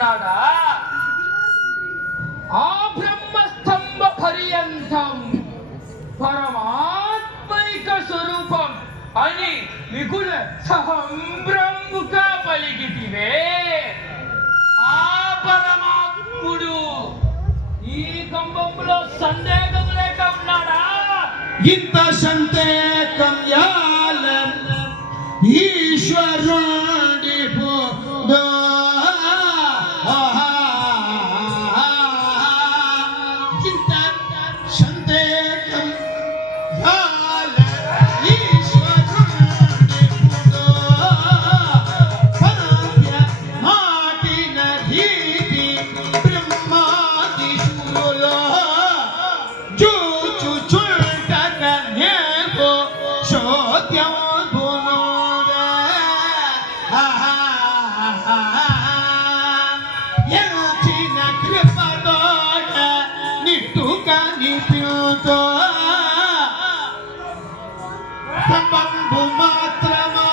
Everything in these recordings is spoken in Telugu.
ఉన్నాడా? ఆ బ్రహ్మస్తంభ పర్యంతం పరమాత్మైక స్వరూపం అని మిగుల సంభ్రముగా పలికితివే. ఆ పరమాత్ముడు ఈ కంబంలో సందేహం లేక ఉన్నాడా? ఇంత సందేహం యాలం ఈశ్వరుడి పోదో ఇంత సందేహం యాలం ఈశ్వరుడి పోదో పరవ్య మాటిన రీతి బ్రహ్మాది శూలో చూచు చుంటక నేపో శోత్యం ఎల్చిన కృపతోట నిట్టుక నిపితో సంబంధు మాత్రమా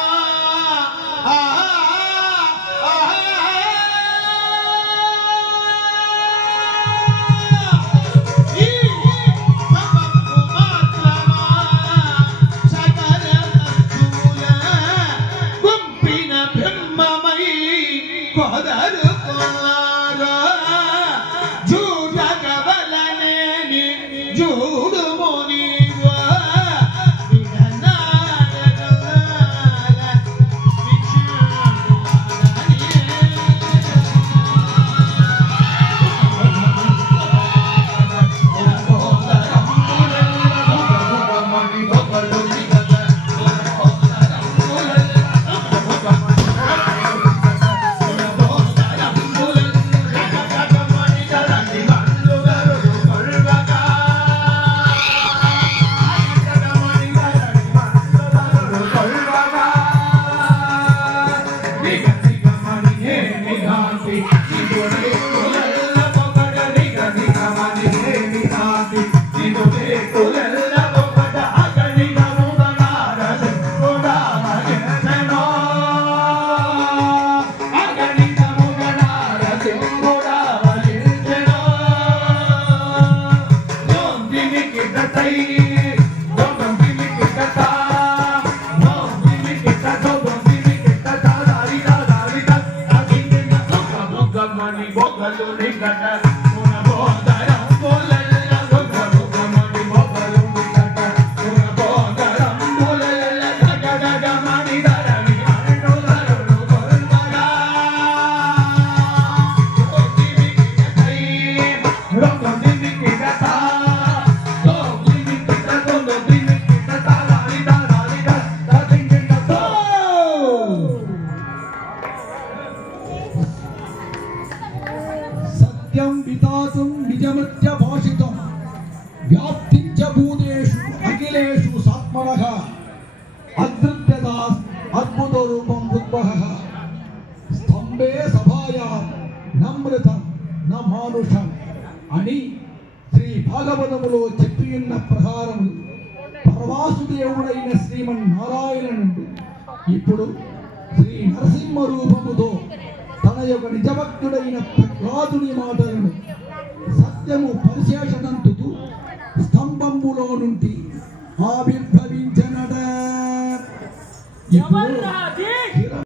అని శ్రీ భాగవతములో చెప్పియున్న ప్రకారం పరవాసుదేవుడైన శ్రీమన్నారాయణుడు ఇప్పుడు శ్రీ నరసింహ రూపముతో తన యొక్క నిజభక్తుడైన ప్రహ్లాదుని మాటలను సత్యము పరిశేషనంతుతూ స్తంభములో నుండి ఆవిర్భవించనట. ఇప్పుడు